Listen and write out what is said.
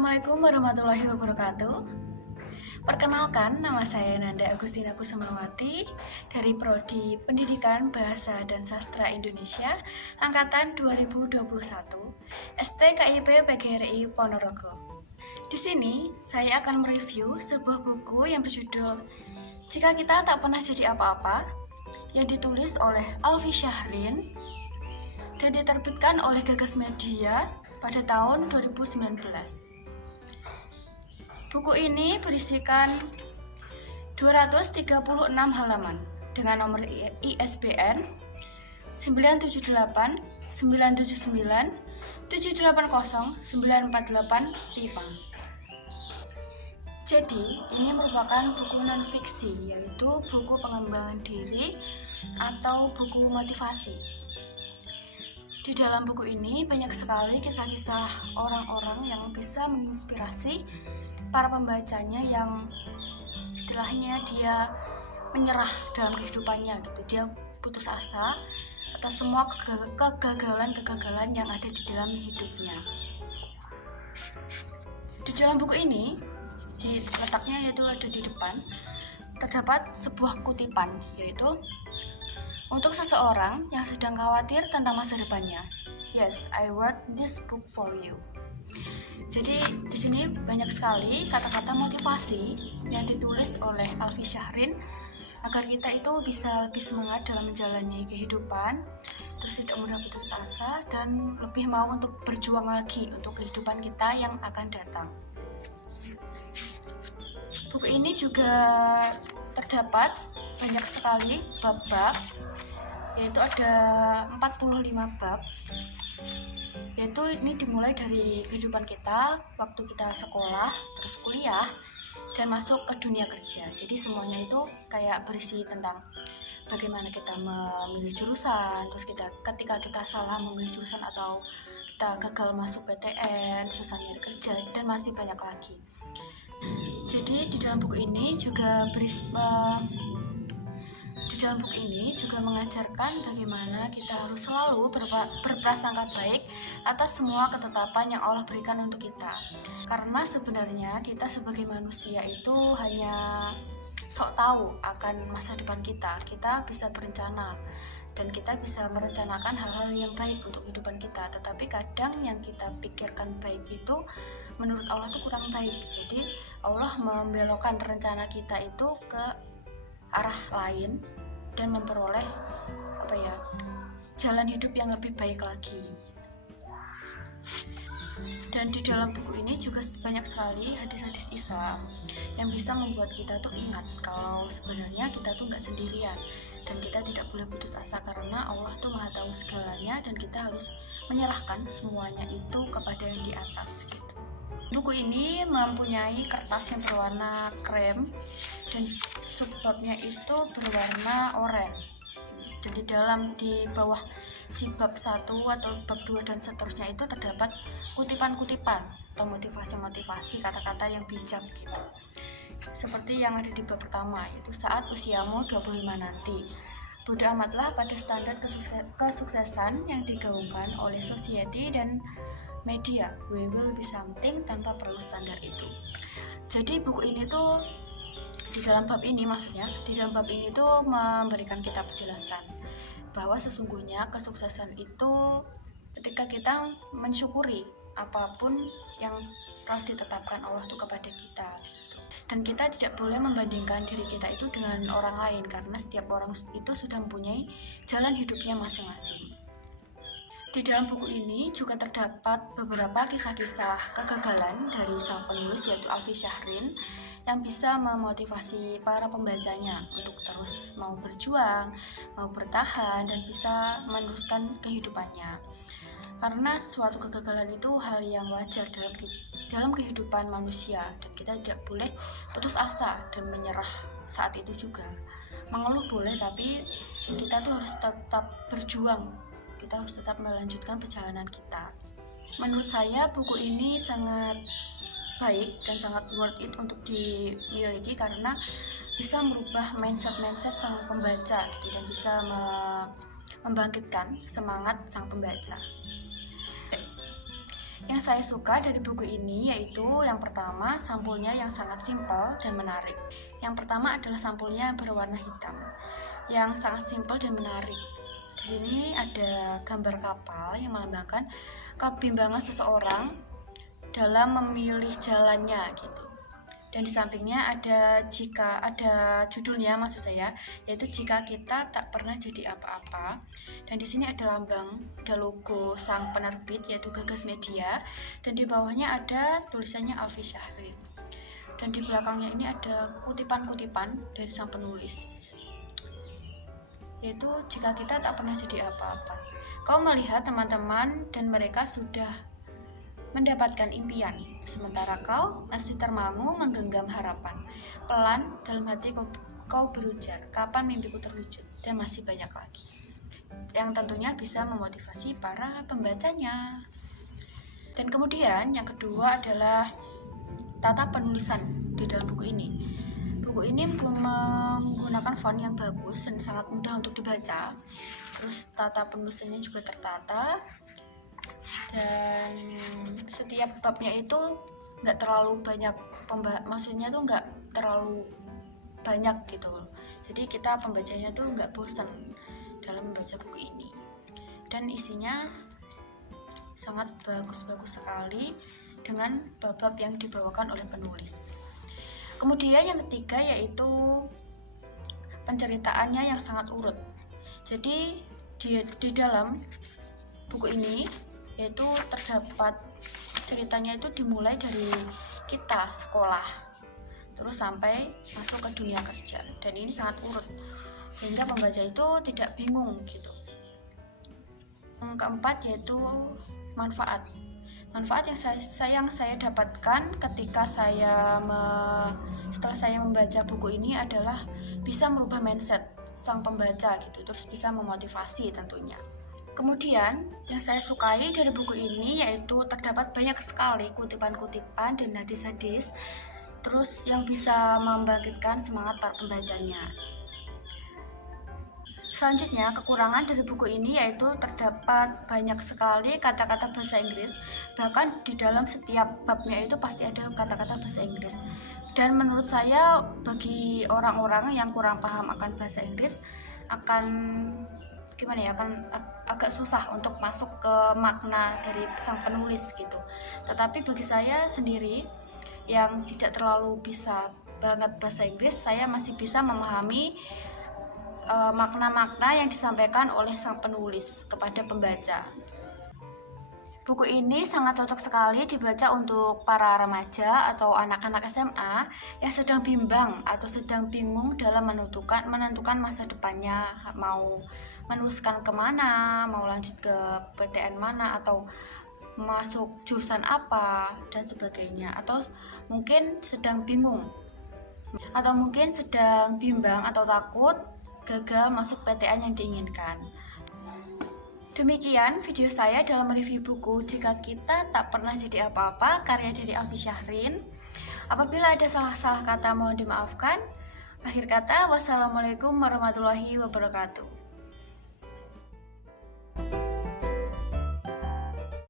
Assalamualaikum warahmatullahi wabarakatuh. Perkenalkan, nama saya Nanda Agustina Kusumawati dari Prodi Pendidikan Bahasa dan Sastra Indonesia Angkatan 2021 STKIP PGRI Ponorogo. Di sini, saya akan mereview sebuah buku yang berjudul Jika Kita Tak Pernah Jadi Apa-apa, yang ditulis oleh Alfi Syahrin dan diterbitkan oleh Gagas Media pada tahun 2019. Buku ini berisikan 236 halaman dengan nomor ISBN 978 979 780 948 5. Jadi, ini merupakan buku non-fiksi, yaitu buku pengembangan diri atau buku motivasi. Di dalam buku ini banyak sekali kisah-kisah orang-orang yang bisa menginspirasi para pembacanya yang istilahnya dia menyerah dalam kehidupannya gitu. Dia putus asa atas semua kegagalan-kegagalan yang ada di dalam hidupnya. Di dalam buku ini, letaknya yaitu ada di depan, terdapat sebuah kutipan, yaitu untuk seseorang yang sedang khawatir tentang masa depannya. Yes, I wrote this book for you. Jadi di sini banyak sekali kata-kata motivasi yang ditulis oleh Alfi Syahrin agar kita itu bisa lebih semangat dalam menjalani kehidupan, terus tidak mudah putus asa dan lebih mau untuk berjuang lagi untuk kehidupan kita yang akan datang. Buku ini juga terdapat banyak sekali bab-bab, yaitu ada 45 bab. Yaitu ini dimulai dari kehidupan kita, waktu kita sekolah, terus kuliah, dan masuk ke dunia kerja. Jadi semuanya itu kayak berisi tentang bagaimana kita memilih jurusan, terus ketika kita salah memilih jurusan atau kita gagal masuk PTN, susah nyari kerja, dan masih banyak lagi. Jadi di dalam buku ini juga mengajarkan bagaimana kita harus selalu berprasangka baik atas semua ketetapan yang Allah berikan untuk kita. Karena sebenarnya kita sebagai manusia itu hanya sok tahu akan masa depan kita. Kita bisa berencana dan kita bisa merencanakan hal-hal yang baik untuk kehidupan kita. Tetapi kadang yang kita pikirkan baik itu menurut Allah itu kurang baik. Jadi Allah membelokkan rencana kita itu ke arah lain dan memperoleh jalan hidup yang lebih baik lagi. Dan di dalam buku ini juga banyak sekali hadis-hadis Islam yang bisa membuat kita tuh ingat kalau sebenarnya kita tuh nggak sendirian dan kita tidak boleh putus asa karena Allah tuh Maha Tahu segalanya dan kita harus menyerahkan semuanya itu kepada yang di atas gitu. Buku ini mempunyai kertas yang berwarna krem dan subbabnya itu berwarna oranye. Dan di bawah si bab 1 atau bab 2 dan seterusnya itu terdapat kutipan-kutipan atau motivasi-motivasi kata-kata yang bijak gitu. Seperti yang ada di bab pertama, yaitu saat usiamu 25 nanti. Bodo amatlah pada standar kesuksesan yang digaungkan oleh society dan media. We will be something tanpa perlu standar itu. Jadi buku ini tuh di dalam bab ini tuh memberikan kita penjelasan bahwa sesungguhnya kesuksesan itu ketika kita mensyukuri apapun yang telah ditetapkan Allah itu kepada kita gitu. Dan kita tidak boleh membandingkan diri kita itu dengan orang lain karena setiap orang itu sudah mempunyai jalan hidupnya masing-masing. Di dalam buku ini juga terdapat beberapa kisah-kisah kegagalan dari sang penulis yaitu Alfi Syahrin yang bisa memotivasi para pembacanya untuk terus mau berjuang, mau bertahan, dan bisa meneruskan kehidupannya. Karena suatu kegagalan itu hal yang wajar dalam kehidupan manusia dan kita tidak boleh putus asa dan menyerah saat itu juga. Mengeluh boleh tapi kita tuh harus tetap berjuang. Kita harus tetap melanjutkan perjalanan kita. Menurut saya buku ini sangat baik dan sangat worth it untuk dimiliki karena bisa merubah mindset sang pembaca gitu dan bisa membangkitkan semangat sang pembaca. Yang saya suka dari buku ini yaitu yang pertama, sampulnya yang sangat simpel dan menarik. Yang pertama adalah sampulnya berwarna hitam, yang sangat simpel dan menarik. Di sini ada gambar kapal yang melambangkan kebimbangan seseorang dalam memilih jalannya gitu. Dan di sampingnya ada judulnya maksud saya, yaitu jika kita tak pernah jadi apa-apa. Dan di sini ada lambang, ada logo sang penerbit yaitu Gagas Media, dan di bawahnya ada tulisannya Alfi Syahrin. Dan di belakangnya ini ada kutipan-kutipan dari sang penulis, yaitu jika kita tak pernah jadi apa-apa. Kau melihat teman-teman dan mereka sudah mendapatkan impian, sementara kau masih termangu menggenggam harapan. Pelan dalam hati kau berujar, kapan mimpiku terwujud, dan masih banyak lagi, yang tentunya bisa memotivasi para pembacanya. Dan kemudian yang kedua adalah tata penulisan di dalam buku ini. Buku ini menggunakan font yang bagus dan sangat mudah untuk dibaca. Terus tata penulisannya juga tertata, dan setiap babnya itu nggak terlalu banyak maksudnya tuh nggak terlalu banyak gitu. Jadi kita pembacanya tuh nggak bosan dalam membaca buku ini, dan isinya sangat bagus-bagus sekali dengan bab-bab yang dibawakan oleh penulis. Kemudian yang ketiga yaitu penceritaannya yang sangat urut. Jadi di dalam buku ini yaitu terdapat ceritanya itu dimulai dari kita sekolah terus sampai masuk ke dunia kerja, dan ini sangat urut sehingga pembaca itu tidak bingung gitu. Yang keempat yaitu manfaat yang saya dapatkan ketika setelah saya membaca buku ini adalah bisa merubah mindset sang pembaca gitu, terus bisa memotivasi tentunya. Kemudian yang saya sukai dari buku ini yaitu terdapat banyak sekali kutipan-kutipan dan hadis-hadis, terus yang bisa membangkitkan semangat para pembacanya. Selanjutnya, kekurangan dari buku ini yaitu terdapat banyak sekali kata-kata bahasa Inggris, bahkan di dalam setiap babnya itu pasti ada kata-kata bahasa Inggris. Dan menurut saya bagi orang-orang yang kurang paham akan bahasa Inggris akan agak susah untuk masuk ke makna dari sang penulis gitu. Tetapi bagi saya sendiri yang tidak terlalu bisa banget bahasa Inggris, saya masih bisa memahami makna-makna yang disampaikan oleh sang penulis kepada pembaca. Buku ini sangat cocok sekali dibaca untuk para remaja atau anak-anak SMA yang sedang bimbang atau sedang bingung dalam menentukan masa depannya, mau meneruskan kemana, mau lanjut ke PTN mana, atau masuk jurusan apa, dan sebagainya. Atau mungkin sedang bingung, atau mungkin sedang bimbang atau takut gagal masuk PTN yang diinginkan. Demikian video saya dalam review buku Jika Kita Tak Pernah Jadi Apa-apa karya dari Alfi Syahrin. Apabila ada salah-salah kata mohon dimaafkan. Akhir kata, wassalamualaikum warahmatullahi wabarakatuh.